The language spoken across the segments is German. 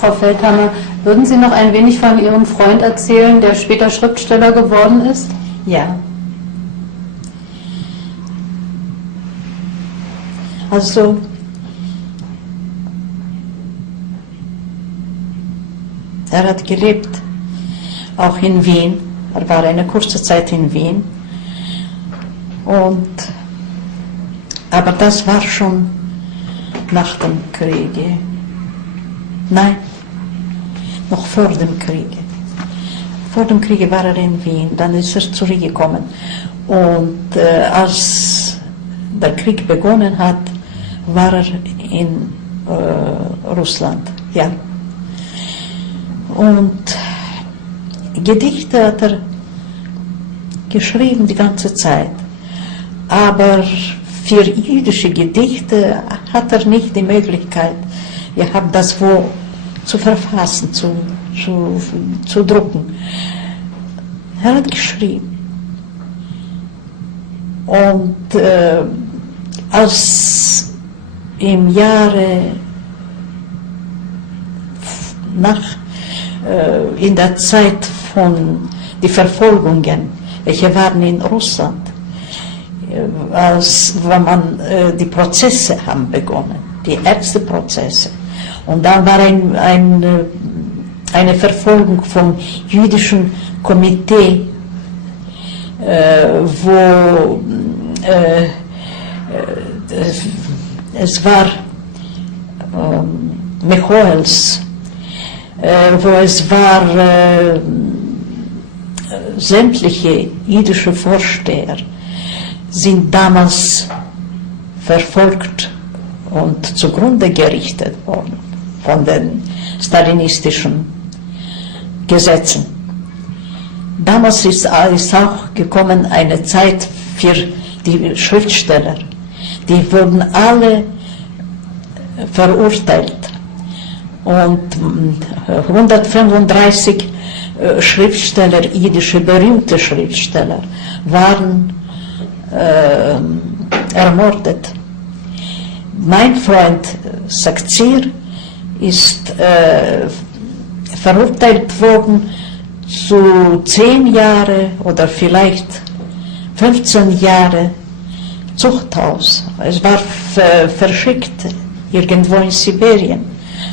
Frau Feldhammer, würden Sie noch ein wenig von Ihrem Freund erzählen, der später Schriftsteller geworden ist? Ja. Also, er hat gelebt, auch in Wien. Er war eine kurze Zeit in Wien. Aber das war schon nach dem Kriege. Nein, noch vor dem Kriege. Vor dem Kriege war er in Wien, dann ist er zurückgekommen. Und als der Krieg begonnen hat, war er in Russland. Ja. Und Gedichte hat er geschrieben die ganze Zeit. Aber für jüdische Gedichte hat er nicht die Möglichkeit, das wo zu verfassen, zu drucken. Er hat geschrieben. Und als im Jahre in der Zeit von den Verfolgungen, welche waren in Russland, wenn man die Prozesse haben begonnen, die Ärzteprozesse. Und dann war eine Verfolgung vom jüdischen Komitee, wo es war Michoels, wo es war sämtliche jüdische Vorsteher sind damals verfolgt und zugrunde gerichtet worden von den stalinistischen Gesetzen. Damals ist auch gekommen eine Zeit für die Schriftsteller. Die wurden alle verurteilt. Und 135 Schriftsteller, jüdische berühmte Schriftsteller, waren ermordet. Mein Freund Sakzir ist verurteilt worden zu 10 Jahre oder vielleicht 15 Jahre Zuchthaus. Es war verschickt irgendwo in Sibirien.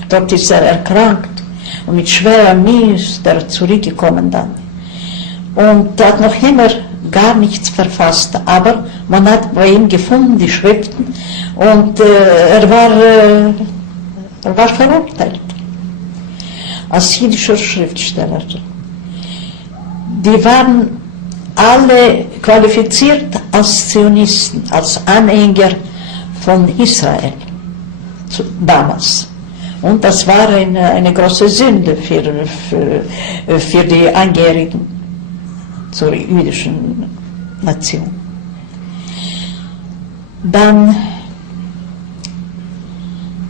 Dort ist er erkrankt und mit schwerer Mie ist er zurückgekommen dann. Und er hat noch immer gar nichts verfasst, aber man hat bei ihm gefunden, die Schriften, und er war verurteilt als jüdischer Schriftsteller. Die waren alle qualifiziert als Zionisten, als Anhänger von Israel damals. Und das war eine große Sünde für die Angehörigen zur jüdischen Nation. Dann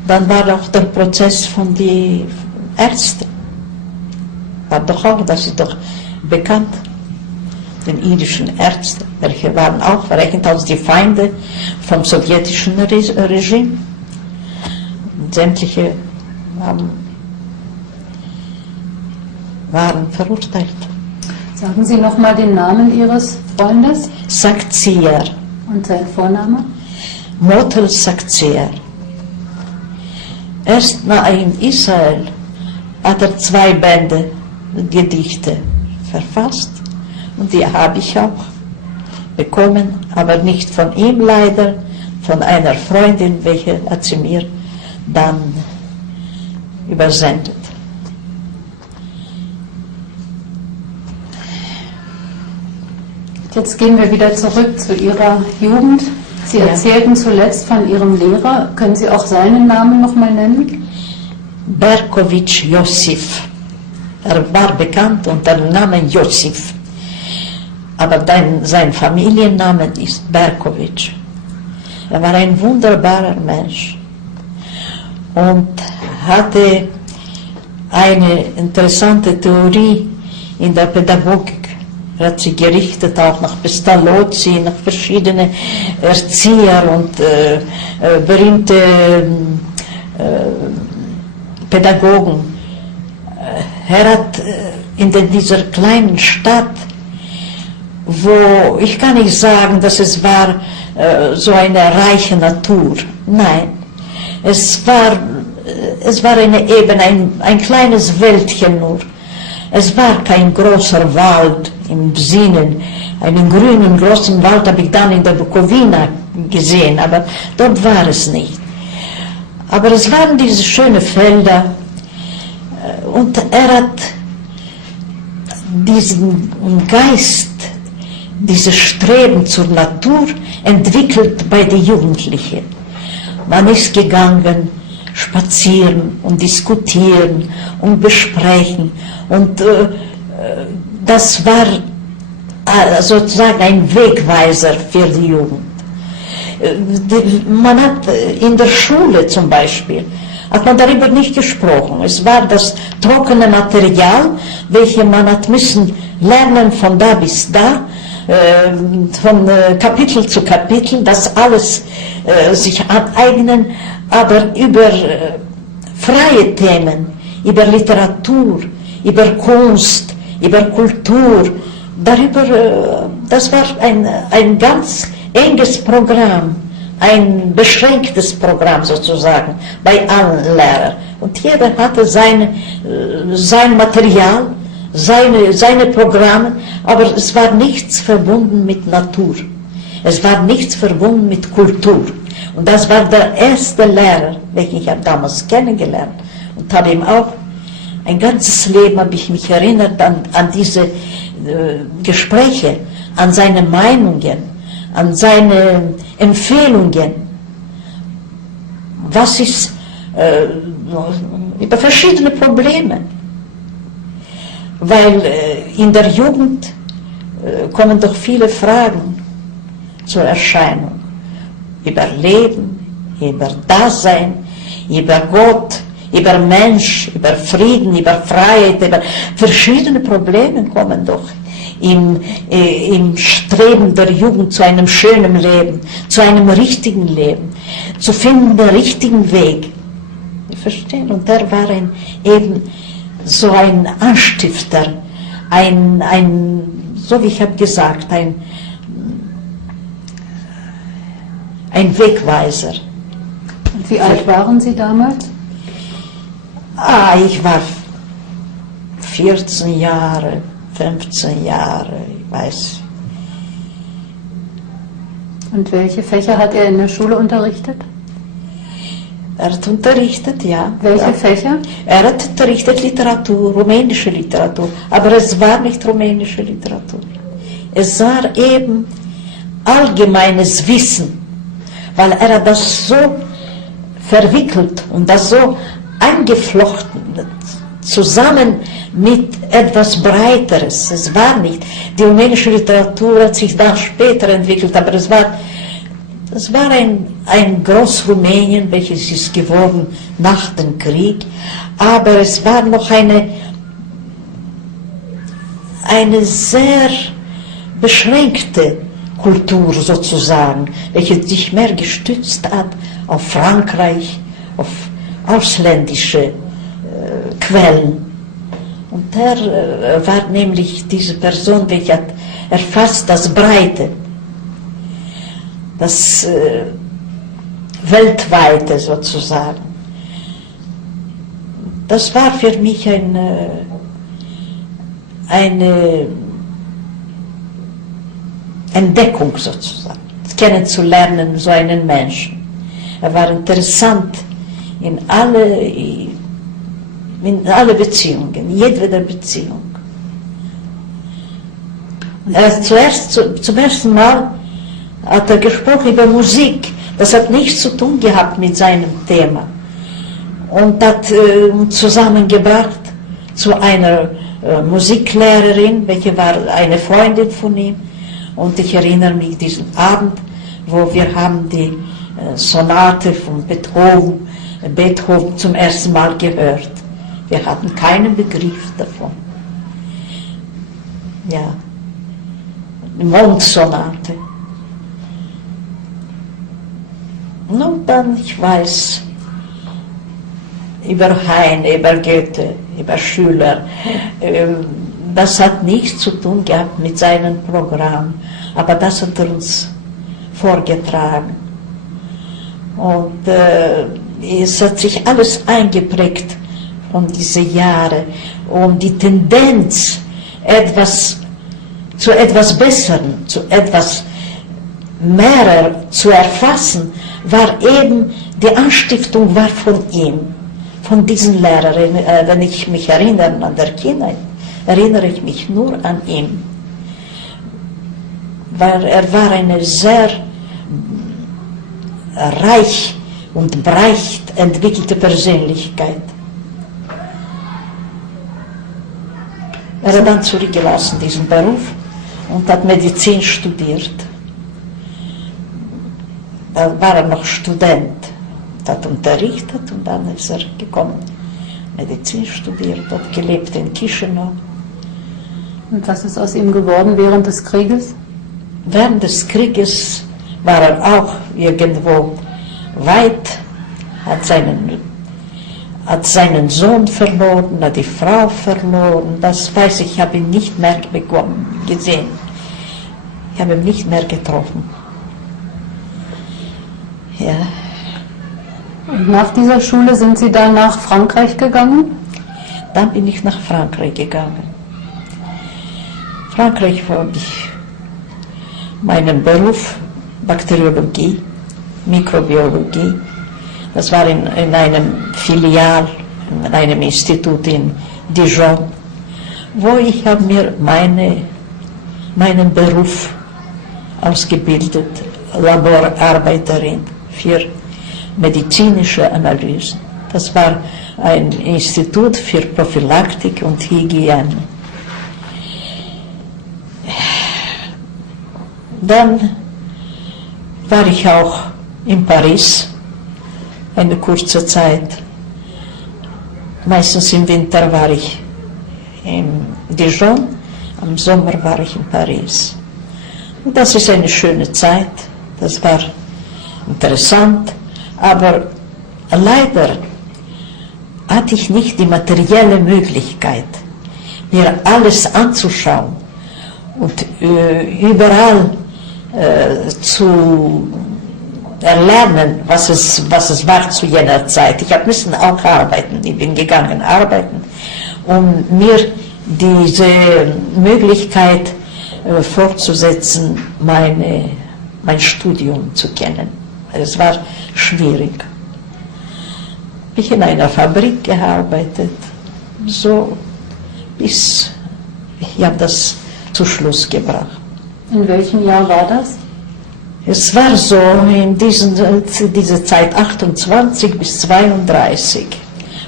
war auch der Prozess von den Ärzten. Das ist doch bekannt, den jüdischen Ärzten, welche waren auch verrechnet als die Feinde vom sowjetischen Regime. Sämtliche waren verurteilt. Sagen Sie nochmal den Namen Ihres Freundes? Sakzir. Und sein Vorname? Motel Sakzir. Erst mal in Israel hat er 2 Bände Gedichte verfasst und die habe ich auch bekommen, aber nicht von ihm leider, von einer Freundin, welche hat sie mir dann übersendet. Jetzt gehen wir wieder zurück zu Ihrer Jugend. Sie erzählten zuletzt von Ihrem Lehrer. Können Sie auch seinen Namen nochmal nennen? Berkowitsch Josif. Er war bekannt unter dem Namen Josif. Aber sein Familienname ist Berkowitsch. Er war ein wunderbarer Mensch und hatte eine interessante Theorie in der Pädagogik. Er hat sich gerichtet auch nach Pestalozzi, nach verschiedenen Erzieher und berühmte Pädagogen Er hat in dieser kleinen Stadt, wo ich kann nicht sagen, dass es war so eine reiche Natur. Nein, es war eben ein kleines Wäldchen nur. Es war kein großer Wald im Sinne, einen grünen großen Wald habe ich dann in der Bukowina gesehen, aber dort war es nicht. Aber es waren diese schönen Felder und er hat diesen Geist, dieses Streben zur Natur entwickelt bei den Jugendlichen. Man ist gegangen, spazieren und diskutieren und besprechen und das war sozusagen ein Wegweiser für die Jugend. Man hat in der Schule zum Beispiel, hat man darüber nicht gesprochen. Es war das trockene Material, welches man hat müssen lernen von da bis da, von Kapitel zu Kapitel, das alles sich aneignen, aber über freie Themen, über Literatur, über Kunst, über Kultur, darüber, das war ein ganz enges Programm, ein beschränktes Programm sozusagen bei allen Lehrern. Und jeder hatte sein Material, seine Programme, aber es war nichts verbunden mit Natur. Es war nichts verbunden mit Kultur. Und das war der erste Lehrer, welchen ich damals kennengelernt und habe ihm auch ein ganzes Leben habe ich mich erinnert an diese Gespräche, an seine Meinungen, an seine Empfehlungen. Was ist über verschiedene Probleme. Weil in der Jugend kommen doch viele Fragen zur Erscheinung. Über Leben, über Dasein, über Gott, über Mensch, über Frieden, über Freiheit, über verschiedene Probleme kommen doch im Streben der Jugend zu einem schönen Leben, zu einem richtigen Leben, zu finden den richtigen Weg. Sie verstehen? Und er war eben so ein Anstifter, so wie ich habe gesagt, ein Wegweiser. Und wie alt waren Sie damals? Ich war 14 Jahre, 15 Jahre, ich weiß. Und welche Fächer hat er in der Schule unterrichtet? Er hat unterrichtet, ja. Welche Fächer? Er hat unterrichtet Literatur, rumänische Literatur, aber es war nicht rumänische Literatur. Es war eben allgemeines Wissen, weil er hat das so verwickelt und das so eingeflochten, zusammen mit etwas Breiteres. Es war nicht, die rumänische Literatur hat sich dann später entwickelt, aber es war ein Großrumänien, welches ist geworden nach dem Krieg, aber es war noch eine sehr beschränkte Kultur sozusagen, welche sich mehr gestützt hat auf Frankreich, auf ausländische Quellen. Und er war nämlich diese Person, welche hat erfasst das Breite, das Weltweite sozusagen. Das war für mich eine Entdeckung sozusagen, kennenzulernen, so einen Menschen. Er war interessant in alle Beziehungen, in jeder Beziehung. Zum ersten Mal hat er gesprochen über Musik. Das hat nichts zu tun gehabt mit seinem Thema. Und hat zusammengebracht zu einer Musiklehrerin, welche war eine Freundin von ihm. Und ich erinnere mich diesen Abend, wo wir haben die Sonate von Beethoven zum ersten Mal gehört. Wir hatten keinen Begriff davon. Ja, Mondsonate. Und dann, ich weiß, über Heine, über Goethe, über Schüler. Das hat nichts zu tun gehabt mit seinem Programm, aber das hat er uns vorgetragen. Und es hat sich alles eingeprägt von diesen Jahren. Und die Tendenz, zu etwas Besserem, zu etwas mehr zu erfassen, war eben, die Anstiftung war von ihm, von diesen Lehrern. Wenn ich mich erinnere an der Kindheit, erinnere ich mich nur an ihn. Weil er war eine sehr reich und breit entwickelte Persönlichkeit. Er hat dann zurückgelassen diesen Beruf und hat Medizin studiert. Da war er noch Student, hat unterrichtet und dann ist er gekommen. Medizin studiert, hat gelebt in Chisinau. Und was ist aus ihm geworden während des Krieges? Während des Krieges war er auch irgendwo weit, hat seinen Sohn verloren, hat die Frau verloren. Das weiß ich, habe ihn nicht mehr gesehen. Ich habe ihn nicht mehr getroffen. Ja. Und nach dieser Schule sind Sie dann nach Frankreich gegangen? Dann bin ich nach Frankreich gegangen. Frankreich habe ich meinen Beruf, Bakteriologie, Mikrobiologie. Das war in einem Filial, in einem Institut in Dijon, wo ich habe mir meinen Beruf ausgebildet, Laborarbeiterin für medizinische Analysen. Das war ein Institut für Prophylaktik und Hygiene. Dann war ich auch in Paris eine kurze Zeit. Meistens im Winter war ich in Dijon, am Sommer war ich in Paris. Und das ist eine schöne Zeit, das war interessant, aber leider hatte ich nicht die materielle Möglichkeit, mir alles anzuschauen und überall zu erlernen, was es war zu jener Zeit. Ich musste auch arbeiten, ich bin gegangen arbeiten, um mir diese Möglichkeit fortzusetzen, mein Studium zu kennen. Es war schwierig. Ich habe in einer Fabrik gearbeitet, so bis ich habe das zu Schluss gebracht. In welchem Jahr war das? Es war so in dieser Zeit 28 bis 32,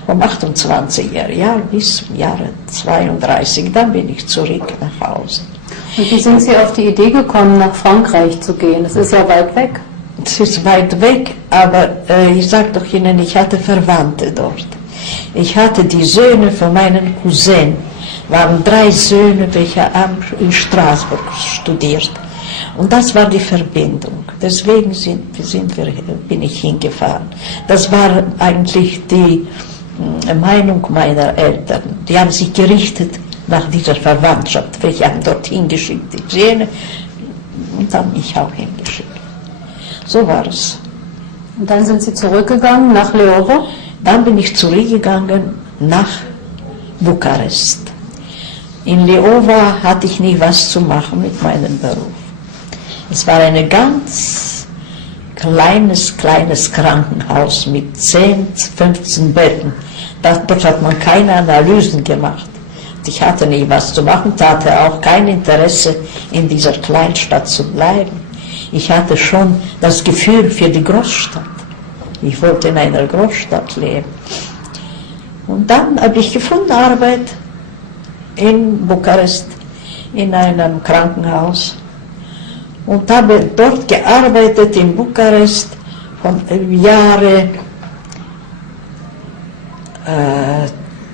vom 28er Jahr bis zum Jahre 32, dann bin ich zurück nach Hause. Und wie sind Sie auf die Idee gekommen, nach Frankreich zu gehen? Das ist ja weit weg. Es ist weit weg, aber ich sage doch Ihnen, ich hatte Verwandte dort. Ich hatte die Söhne von meinem Cousin, waren 3 Söhne, welche in Straßburg studiert. Und das war die Verbindung. Deswegen bin ich hingefahren. Das war eigentlich die Meinung meiner Eltern. Die haben sich gerichtet nach dieser Verwandtschaft, welche haben dorthin geschickt, die Söhne, und dann mich auch hingeschickt. So war es. Und dann sind Sie zurückgegangen nach Leovo? Dann bin ich zurückgegangen nach Bukarest. In Leovo hatte ich nie was zu machen mit meinem Beruf. Es war ein ganz kleines Krankenhaus mit 10, 15 Betten. Dort hat man keine Analysen gemacht. Ich hatte nie was zu machen, hatte auch kein Interesse, in dieser Kleinstadt zu bleiben. Ich hatte schon das Gefühl für die Großstadt. Ich wollte in einer Großstadt leben. Und dann habe ich gefunden Arbeit in Bukarest, in einem Krankenhaus. Und habe dort gearbeitet in Bukarest von Jahre,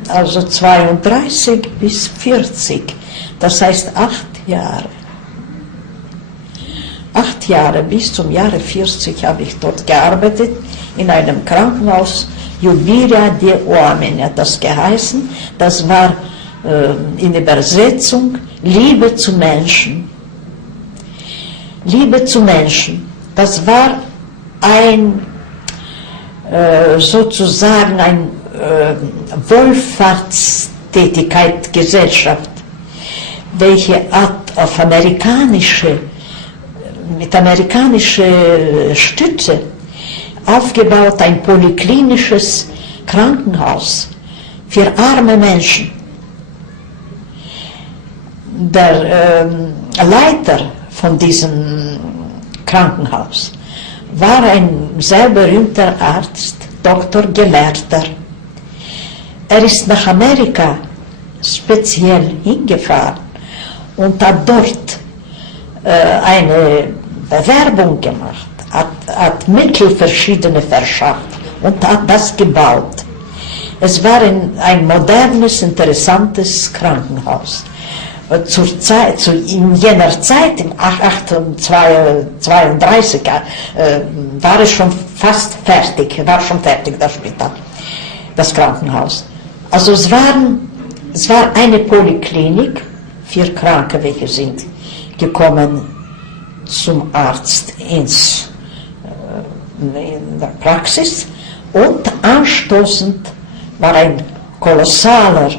also 32 bis 40, das heißt 8 Jahre. 8 Jahre bis zum Jahre 40 habe ich dort gearbeitet, in einem Krankenhaus, Iubirea de oameni hat das geheißen. Das war in Übersetzung Liebe zu Menschen. Liebe zu Menschen. Das war sozusagen ein Wohlfahrtstätigkeit, Gesellschaft, welche auf mit amerikanischer Stütze aufgebaut ein polyklinisches Krankenhaus für arme Menschen. Der Leiter von diesem Krankenhaus war ein sehr berühmter Arzt, Doktor Gelehrter. Er ist nach Amerika speziell hingefahren und hat dort eine Bewerbung gemacht, hat Mittel verschiedene verschafft und hat das gebaut. Es war ein modernes, interessantes Krankenhaus. In jener Zeit, im 1832, war es schon fast fertig, das Spital, das Krankenhaus. Also es war eine Polyklinik für Kranke, welche sind gekommen zum Arzt in der Praxis, und anstoßend war ein kolossaler,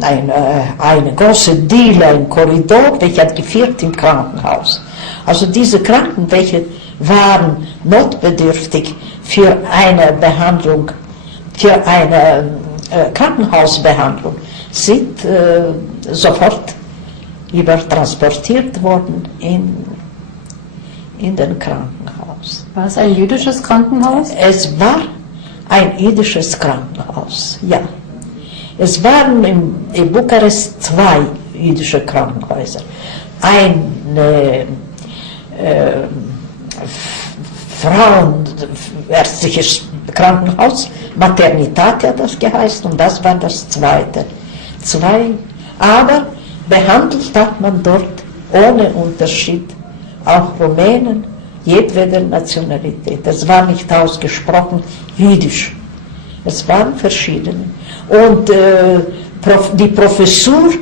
eine große Diele, ein Korridor, welcher hat geführt im Krankenhaus. Also diese Kranken, welche waren notbedürftig für eine Behandlung, für eine Krankenhausbehandlung, sind sofort übertransportiert worden in den Krankenhaus. War es ein jüdisches Krankenhaus? Es war ein jüdisches Krankenhaus, ja. Es waren in Bukarest 2 jüdische Krankenhäuser. Ein frauenärztliches Krankenhaus, Maternitate hat das geheißen, und das war das zweite. 2, aber behandelt hat man dort ohne Unterschied auch Rumänen jedweder Nationalität. Es war nicht ausgesprochen jüdisch. Es waren verschiedene. Und die Professur,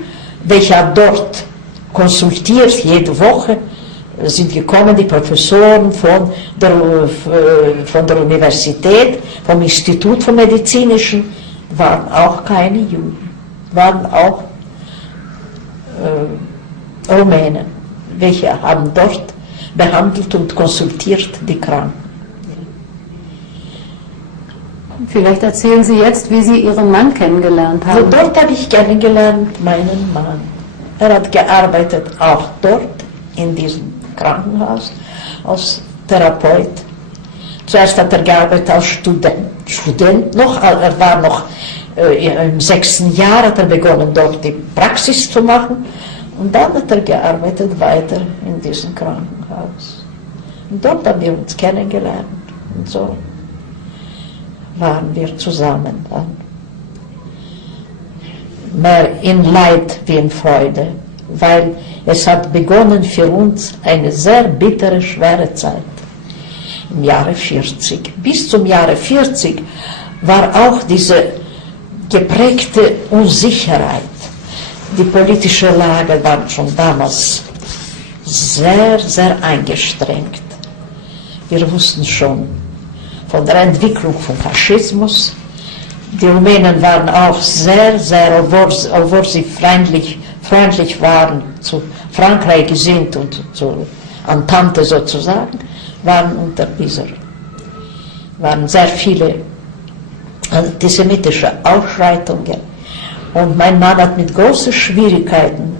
welche hat dort konsultiert, jede Woche sind gekommen die Professoren von der Universität, vom Institut für Medizinischen, waren auch keine Juden, waren auch Rumänen, welche haben dort behandelt und konsultiert die Kranken. Vielleicht erzählen Sie jetzt, wie Sie Ihren Mann kennengelernt haben. Also dort habe ich kennengelernt meinen Mann. Er hat gearbeitet auch dort, in diesem Krankenhaus, als Therapeut. Zuerst hat er gearbeitet als Student noch, er war noch im 6. Jahr, hat er begonnen, dort die Praxis zu machen. Und dann hat er gearbeitet weiter in diesem Krankenhaus. Und dort haben wir uns kennengelernt. Und so waren wir zusammen dann. Mehr in Leid wie in Freude, weil es hat begonnen für uns eine sehr bittere, schwere Zeit im Jahre 40. Bis zum Jahre 40 war auch diese geprägte Unsicherheit. Die politische Lage war schon damals sehr, sehr angestrengt. Wir wussten schon von der Entwicklung von Faschismus. Die Rumänen waren auch sehr, sehr, obwohl sie freundlich waren, zu Frankreich gesinnt und zur Entente sozusagen, waren sehr viele antisemitische Ausschreitungen. Und mein Mann hat mit großen Schwierigkeiten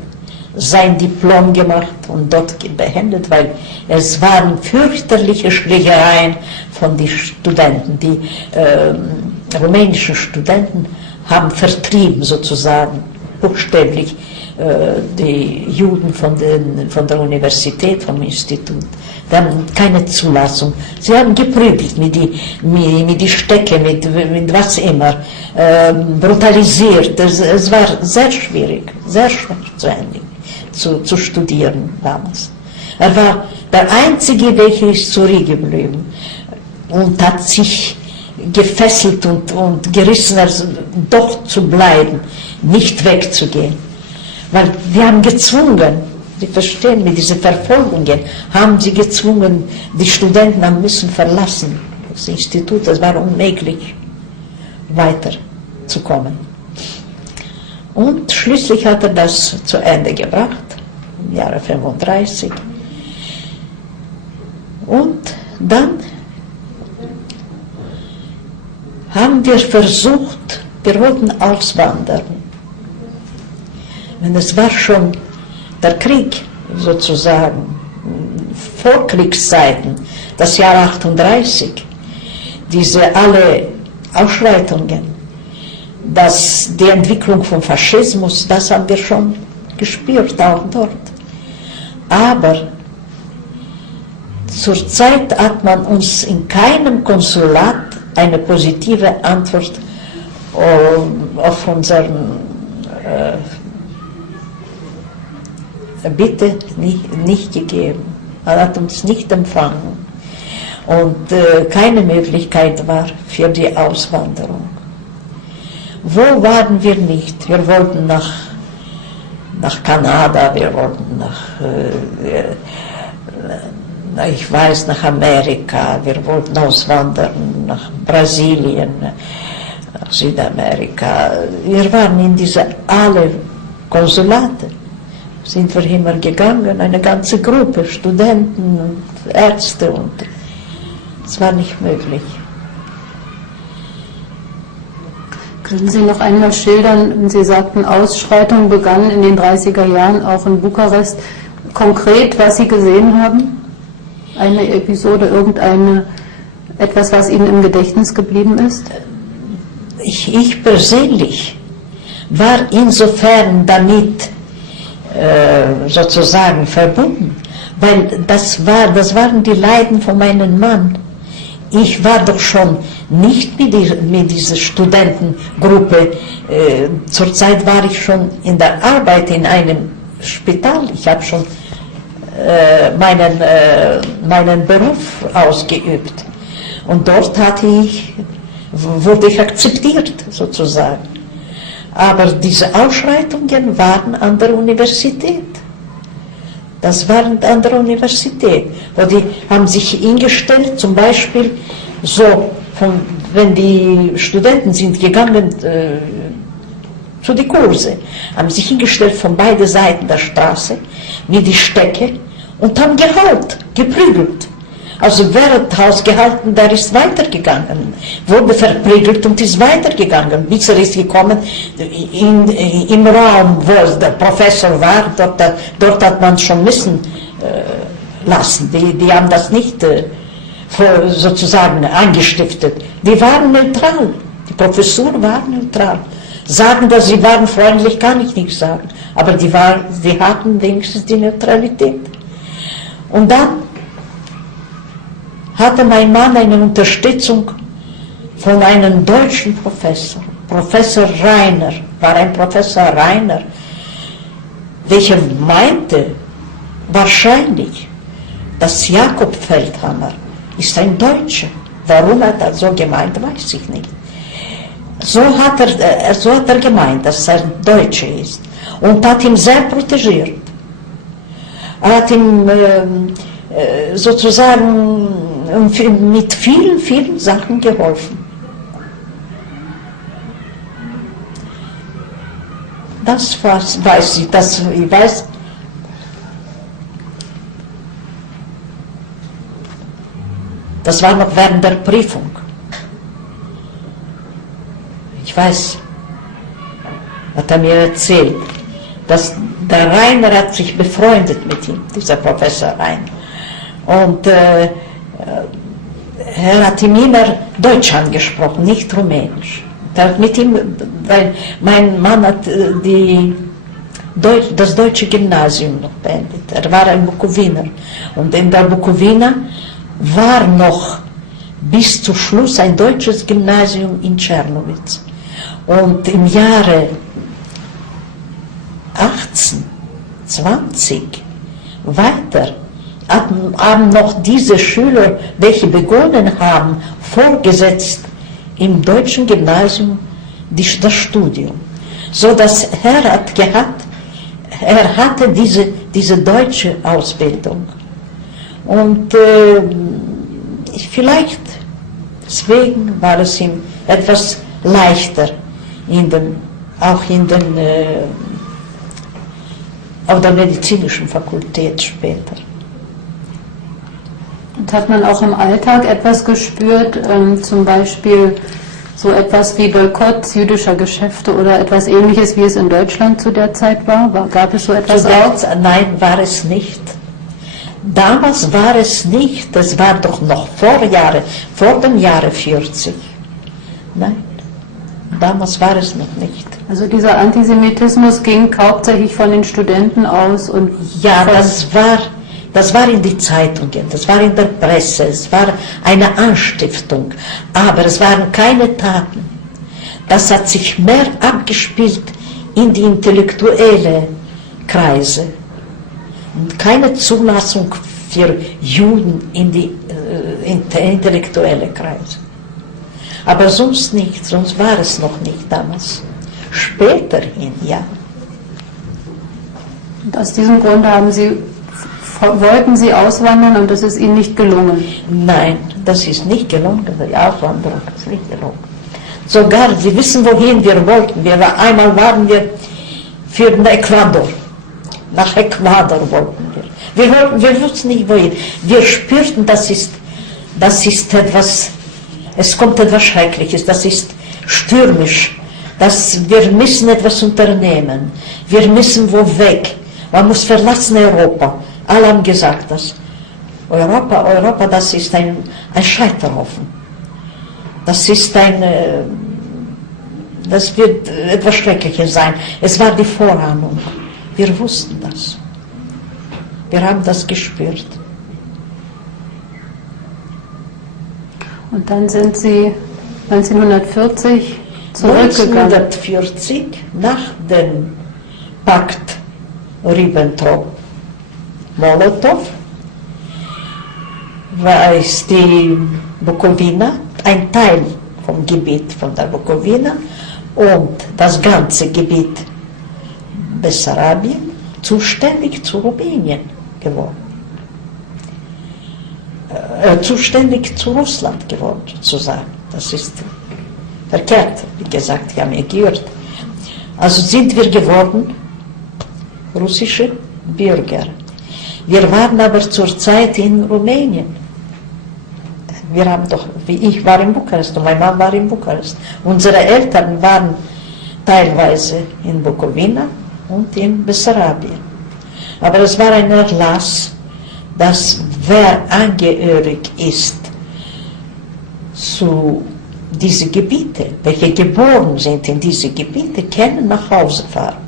sein Diplom gemacht und dort beendet, weil es waren fürchterliche Schlägereien von den Studenten. Die rumänischen Studenten haben vertrieben sozusagen, buchstäblich, die Juden von der Universität, vom Institut. Die haben keine Zulassung. Sie haben geprügelt mit die Stecke, mit was immer, brutalisiert. Es war sehr schwierig, sehr schwer zu studieren damals. Er war der Einzige, welcher ist zurückgeblieben und hat sich gefesselt und gerissen, also dort zu bleiben, nicht wegzugehen. Weil wir haben gezwungen, Sie verstehen, mit diesen Verfolgungen haben sie gezwungen, die Studenten haben müssen verlassen das Institut, es war unmöglich, weiterzukommen. Und schließlich hat er das zu Ende gebracht, im Jahre 1935. Und dann haben wir versucht, wir wollten auswandern. Und es war schon der Krieg sozusagen, Vorkriegszeiten, das Jahr 1938, diese alle Ausschreitungen, die Entwicklung vom Faschismus, das haben wir schon gespürt, auch dort. Aber zurzeit hat man uns in keinem Konsulat eine positive Antwort auf unseren Bitte nicht gegeben. Man hat uns nicht empfangen. Und keine Möglichkeit war für die Auswanderung. Wo waren wir nicht? Wir wollten nach Kanada, wir wollten nach Amerika, wir wollten auswandern nach Brasilien, nach Südamerika. Wir waren in diese alle Konsulate, sind wir immer gegangen, eine ganze Gruppe, Studenten und Ärzte, und es war nicht möglich. Können Sie noch einmal schildern, Sie sagten, Ausschreitung begann in den 30er Jahren auch in Bukarest, konkret, was Sie gesehen haben? Eine Episode, etwas, was Ihnen im Gedächtnis geblieben ist? Ich persönlich war insofern damit sozusagen verbunden, weil das waren die Leiden von meinem Mann. Ich war doch schon nicht mit dieser Studentengruppe, zurzeit war ich schon in der Arbeit in einem Spital, ich habe schon meinen Beruf ausgeübt und dort wurde ich akzeptiert sozusagen. Aber diese Ausschreitungen waren an der Universität. Das waren an der Universität, wo die haben sich hingestellt, zum Beispiel so, wenn die Studenten sind gegangen zu den Kurse, haben sich hingestellt von beiden Seiten der Straße mit die Stöcke und haben gehauen, geprügelt. Also wer hat ausgehalten, der ist weitergegangen, wurde verprügelt und ist weitergegangen. Bis er ist gekommen, im Raum, wo der Professor war, dort hat man schon müssen lassen. Die haben das nicht sozusagen angestiftet. Die waren neutral, die Professur war neutral. Sagen, dass sie waren freundlich, kann ich nicht sagen, aber die hatten wenigstens die Neutralität. Und dann hatte mein Mann eine Unterstützung von einem deutschen Professor, Professor Reiner, war ein Professor Reiner, welcher meinte, wahrscheinlich, dass Jakob Feldhammer ist ein Deutscher. Warum er das so gemeint, weiß ich nicht. So hat er gemeint, dass er ein Deutscher ist und hat ihn sehr protegiert. Er hat ihm sozusagen mit vielen, vielen Sachen geholfen. Das weiß ich, ich weiß. Das war noch während der Prüfung. Ich weiß, hat er mir erzählt, dass der Reiner hat sich befreundet mit ihm, dieser Professor Reiner. Und er hat ihm immer Deutsch angesprochen, nicht Rumänisch. Er hat mit ihm, weil mein Mann hat das deutsche Gymnasium noch beendet. Er war ein Bukowiner. Und in der Bukowina war noch bis zum Schluss ein deutsches Gymnasium in Czernowitz. Und im Jahre 1820 weiter haben noch diese Schüler, welche begonnen haben, vorgesetzt im deutschen Gymnasium das Studium. So dass er hatte diese deutsche Ausbildung. Und vielleicht deswegen war es ihm etwas leichter auch auf der medizinischen Fakultät später. Und hat man auch im Alltag etwas gespürt, zum Beispiel so etwas wie Boykott jüdischer Geschäfte oder etwas Ähnliches, wie es in Deutschland zu der Zeit war? Gab es so etwas auch? Nein, war es nicht. Damals war es nicht, das war doch noch vor dem Jahre 40. Nein, damals war es noch nicht. Also dieser Antisemitismus ging hauptsächlich von den Studenten aus und ja, das war in die Zeitungen, das war in der Presse, es war eine Anstiftung, aber es waren keine Taten. Das hat sich mehr abgespielt in die intellektuellen Kreise. Und keine Zulassung für Juden in die intellektuellen Kreise. Aber sonst nicht, sonst war es noch nicht damals. Späterhin, ja. Und aus diesem Grund wollten Sie auswandern und das ist Ihnen nicht gelungen? Nein, das ist nicht gelungen, die Auswanderung ist nicht gelungen. Sogar, Sie wissen, wohin wir wollten. Einmal waren wir für den Ecuador. Nach Ecuador wollten wir. Wir wussten nicht, wohin. Wir spürten, das ist etwas, es kommt etwas Schreckliches, das ist stürmisch. Wir müssen etwas unternehmen. Wir müssen wo weg. Man muss verlassen Europa. Alle haben gesagt das. Europa, das ist ein Scheiterhaufen. Das wird etwas Schreckliches sein. Es war die Vorahnung. Wir wussten das. Wir haben das gespürt. Und dann sind Sie 1940 zurückgegangen. 1940, nach dem Pakt Ribbentrop-Molotow, war es die Bukowina, ein Teil vom Gebiet von der Bukowina und das ganze Gebiet Bessarabien zuständig zu Rumänien geworden. Zuständig zu Russland geworden, sozusagen. Das ist verkehrt, wie gesagt, wir haben ja gehört. Also sind wir geworden russische Bürger. Wir waren aber zurzeit in Rumänien. Ich war in Bukarest und mein Mann war in Bukarest. Unsere Eltern waren teilweise in Bukowina und in Bessarabien. Aber es war ein Erlass, dass wer angehörig ist zu diesen Gebieten, welche geboren sind in diese Gebiete, können nach Hause fahren.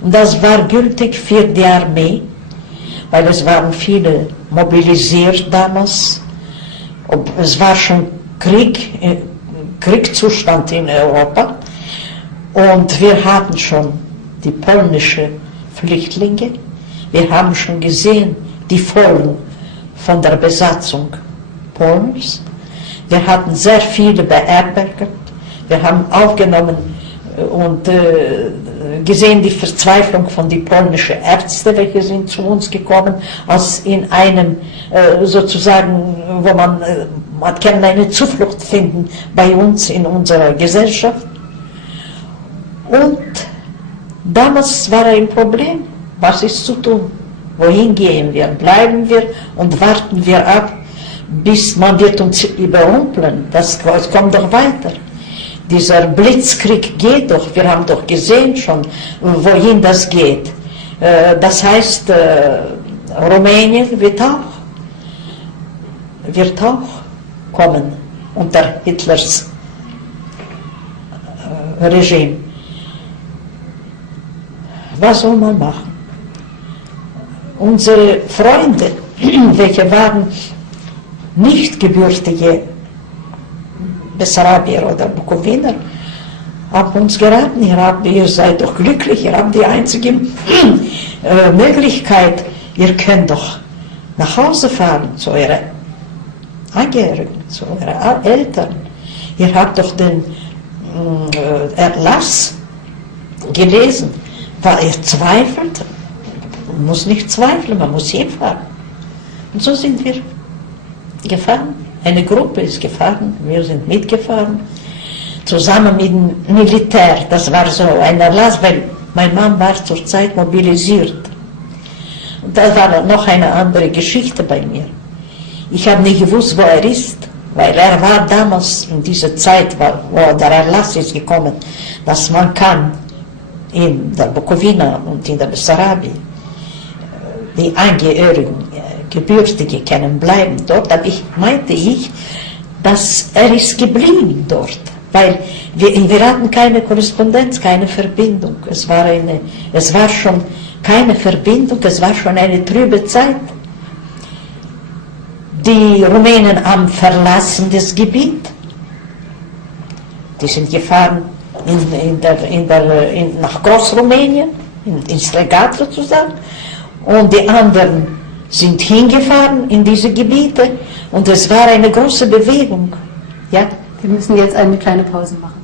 Und das war gültig für die Armee, weil es waren viele mobilisiert damals. Es war schon Kriegszustand in Europa und wir hatten schon die polnischen Flüchtlinge. Wir haben schon gesehen die Folgen von der Besatzung Polens. Wir hatten sehr viele beherbergt. Wir haben aufgenommen und gesehen die Verzweiflung von den polnischen Ärzten, welche sind zu uns gekommen, als in einem sozusagen, wo man kann eine Zuflucht finden bei uns in unserer Gesellschaft. Und damals war ein Problem, was ist zu tun? Wohin gehen wir? Bleiben wir und warten wir ab, bis man wird uns überrumpeln? Das kommt doch weiter. Dieser Blitzkrieg geht doch, wir haben doch gesehen schon, wohin das geht. Das heißt, Rumänien wird auch kommen unter Hitlers Regime. Was soll man machen? Unsere Freunde, welche waren nicht gebürtige Bessarabier oder Bukowiner, haben uns geraten, ihr seid doch glücklich, ihr habt die einzige Möglichkeit, ihr könnt doch nach Hause fahren zu euren Angehörigen, zu euren Eltern. Ihr habt doch den Erlass gelesen. Weil ihr zweifelt, man muss nicht zweifeln, man muss hinfahren. Und so sind wir gefahren. Eine Gruppe ist gefahren, wir sind mitgefahren, zusammen mit dem Militär. Das war so ein Erlass, weil mein Mann war zur Zeit mobilisiert. Und das war noch eine andere Geschichte bei mir. Ich habe nicht gewusst, wo er ist, weil er war damals in dieser Zeit, wo der Erlass ist gekommen, dass man kann in der Bukowina und in der Bessarabie die Angehörigen, Gebürtige können bleiben dort, aber meinte ich, dass er ist geblieben dort, weil wir hatten keine Korrespondenz, keine Verbindung. Es war schon keine Verbindung, es war schon eine trübe Zeit. Die Rumänen haben verlassen das Gebiet, die sind gefahren nach Großrumänien, ins Legat sozusagen, und die anderen sind hingefahren in diese Gebiete und es war eine große Bewegung. Ja? Wir müssen jetzt eine kleine Pause machen.